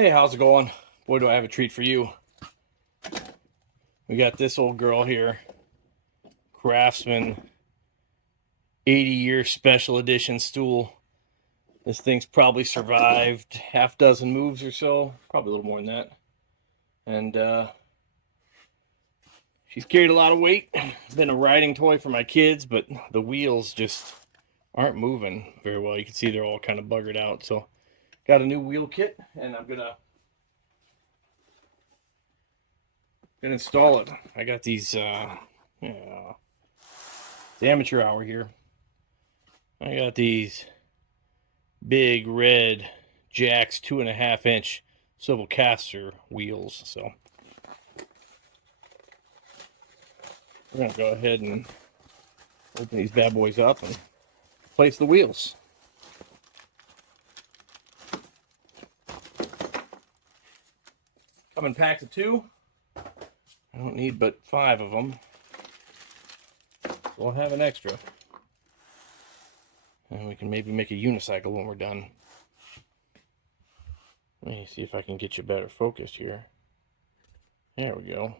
Hey, how's it going? Boy, do I have a treat for you. We got this old girl here, Craftsman 80-year special edition stool. This thing's probably survived half dozen moves or so, probably a little more than that. And she's carried a lot of weight. Been a riding toy for my kids, but the wheels just aren't moving very well. You can see they're all kind of buggered out. So got a new wheel kit, and I'm gonna install it. I got these it's amateur hour here. I got these big red Jack's 2.5-inch swivel caster wheels. So we're gonna go ahead and open these bad boys up and place the wheels. Come in packs of 2. I don't need but 5 of them. So I'll have an extra. And we can maybe make a unicycle when we're done. Let me see if I can get you better focused here. There we go.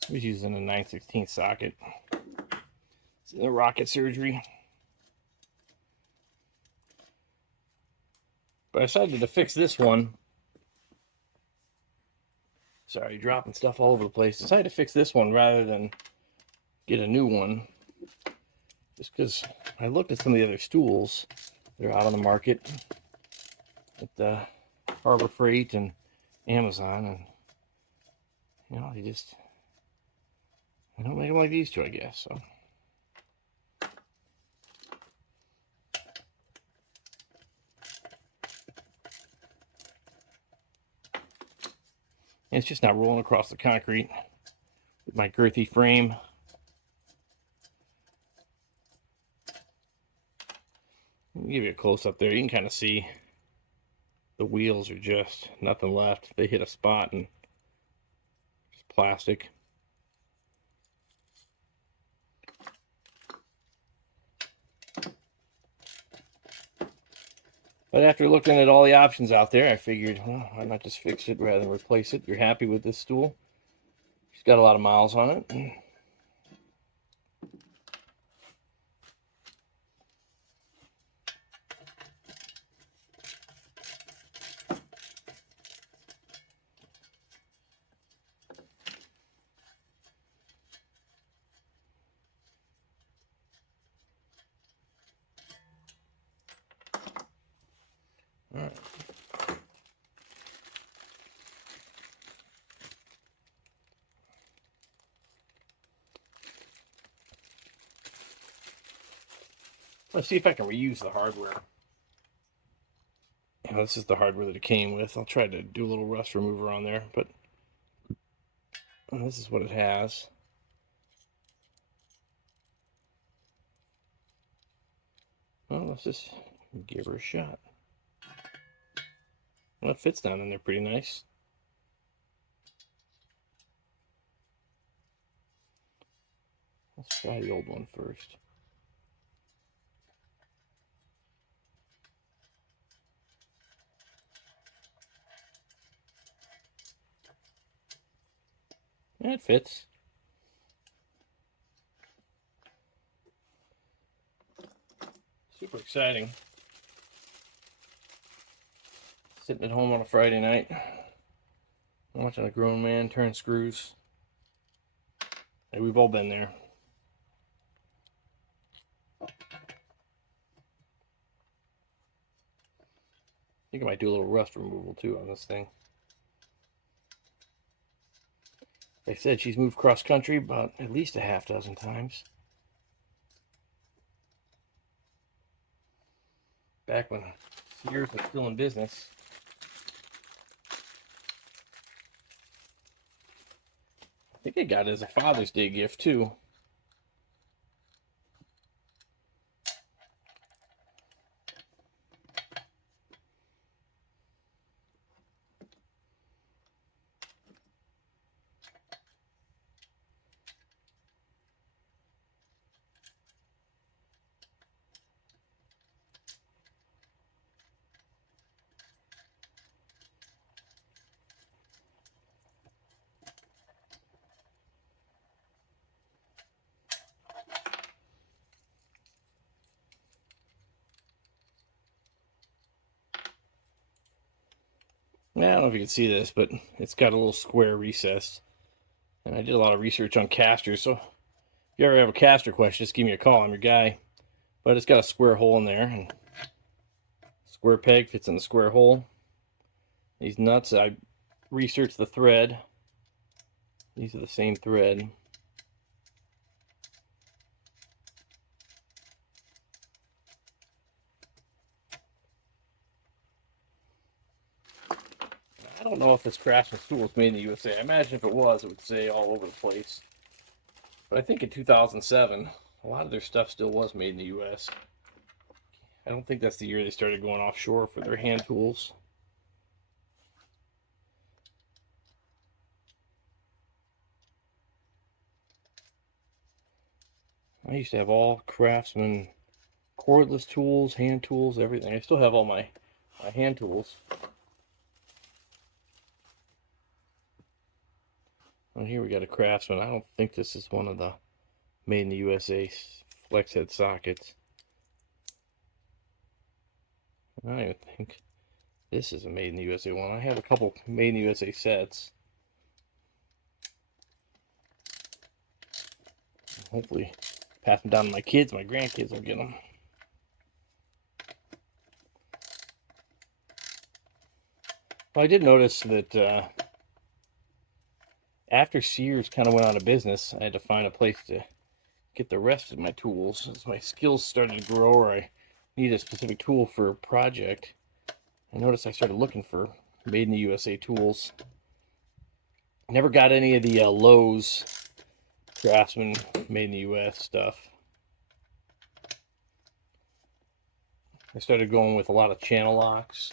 I was using a 9/16 socket. It's in the rocket surgery. But I decided to fix this one. Sorry, dropping stuff all over the place. Decided to fix this one rather than get a new one. Just because I looked at some of the other stools that are out on the market at the Harbor Freight and Amazon, and you know, I don't make them like these two, I guess. So and it's just not rolling across the concrete with my girthy frame. Let me give you a close up there. You can kind of see the wheels are just nothing left. They hit a spot and just plastic. But after looking at all the options out there, I figured, well, why not just fix it rather than replace it? You're happy with this stool? It's got a lot of miles on it. All right. Let's see if I can reuse the hardware. You know, this is the hardware that it came with. I'll try to do a little rust remover on there, but this is what it has. Well, let's just give her a shot. Well, it fits down in there pretty nice. Let's try the old one first. Yeah, it fits. Super exciting. Sitting at home on a Friday night, watching a grown man turn screws. Hey, we've all been there. I think I might do a little rust removal too on this thing. Like I said, she's moved cross country about at least a half dozen times. Back when Sears was still in business. I think I got it as a Father's Day gift too. I don't know if you can see this, but it's got a little square recess. And I did a lot of research on casters, so if you ever have a caster question, just give me a call. I'm your guy. But it's got a square hole in there, and square peg fits in the square hole. These nuts, I researched the thread. These are the same thread. I don't know if this Craftsman stool is made in the USA. I imagine if it was, it would say all over the place. But I think in 2007, a lot of their stuff still was made in the US. I don't think that's the year they started going offshore for their hand tools. I used to have all Craftsman cordless tools, hand tools, everything. I still have all my hand tools. And here we got a Craftsman. I don't think this is one of the made in the USA flex head sockets. I don't even think this is a made in the USA one. I have a couple made in the USA sets. Hopefully pass them down to my kids. My grandkids will get them. Well, I did notice that after Sears kind of went out of business, I had to find a place to get the rest of my tools. As my skills started to grow, or I needed a specific tool for a project, I noticed I started looking for made in the USA tools. Never got any of the Lowe's Craftsman made in the US stuff. I started going with a lot of channel locks.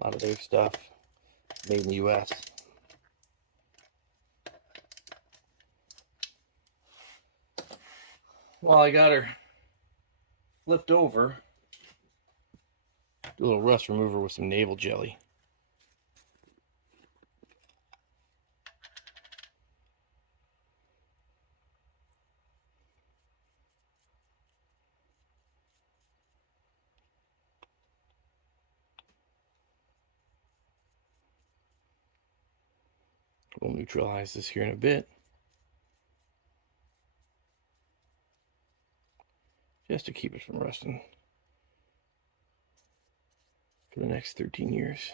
A lot of their stuff made in the US. Well, I got her flipped over. Do a little rust remover with some navel jelly. We'll neutralize this here in a bit. Just to keep it from rusting for the next 13 years.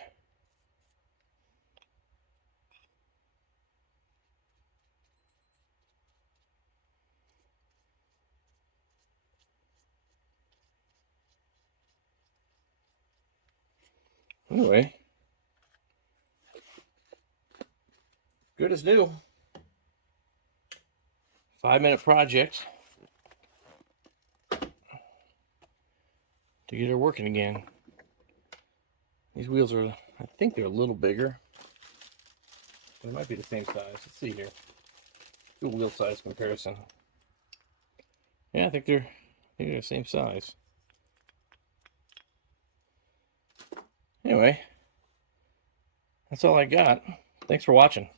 Anyway, good as new. 5-minute project to get her working again. These wheels are, I think they're a little bigger. They might be the same size. Let's see here. Do a wheel size comparison. Yeah, I think they're the same size. Anyway, that's all I got. Thanks for watching.